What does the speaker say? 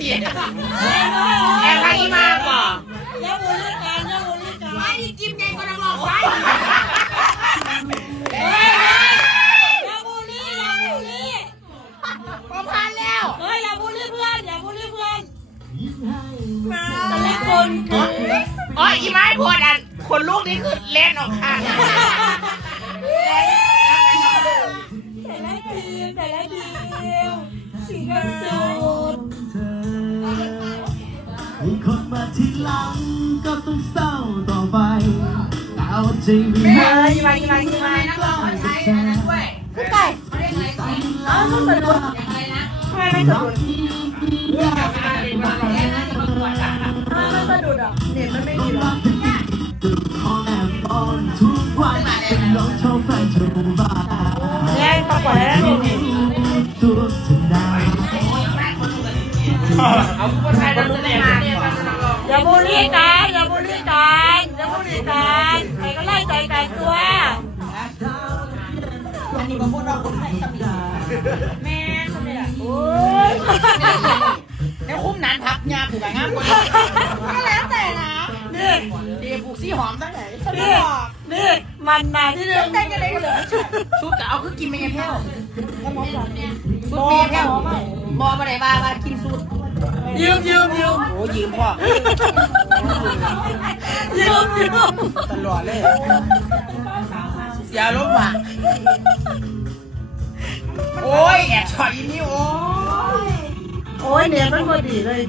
ตีนเนี่ยแอบใครมาป่ะยังโดนเล่นการยังโดนเล่นการไอ้กิมเองก็ต้องหลอกไปอ๋ออีไม้พวดอันคนลูกนี่คือเล่นออกข้างใส่ได้ดีใส่ได้ดีสีกระสูไอคนมาทีหลังก็ต้องเศร้าต่อไปเอาใจไมปไหนไปไหนไปไหนนักรไม่ใช้ไงด้วยคือไก่เขาเรียกอะไรก่อนเออไม่สะดวกทำไมไม่สะดุดอ่ะเนี่ยมันไม่ดีหรอกเนี่ยม่ไม่ากกว่าแรงเลยอาผู้ชายมาอย่าบูลลี่กันอย่าบูลลี่กันอย่าบูลลี่กันใครก็ไล่ใจใจตัวอันนี้มาพูดเราคนไหนสมิดาแม่สมิดาโอ้ยเนี่ยคุ้มนานพักยาถูกไหมงั้นก็แล้วแต่นะนี่ดีผูกซี่หอมตั้งไหนนี่นี่มันนายที่เดิมได้กันเลยเหรอชุดแต่เอาคือกินเป็นไงแพ้วแพ้วหมอแพ้วหมอมาไหนบ้ามากินสูตรยืมยืมยืมโอ้ยืมพ่อยืมยืมตลอดเลยอย่าลบวาะโอ้ยแอบถอยนี่โอ้ยโอ้ย เนี่ยมันพอดีเลย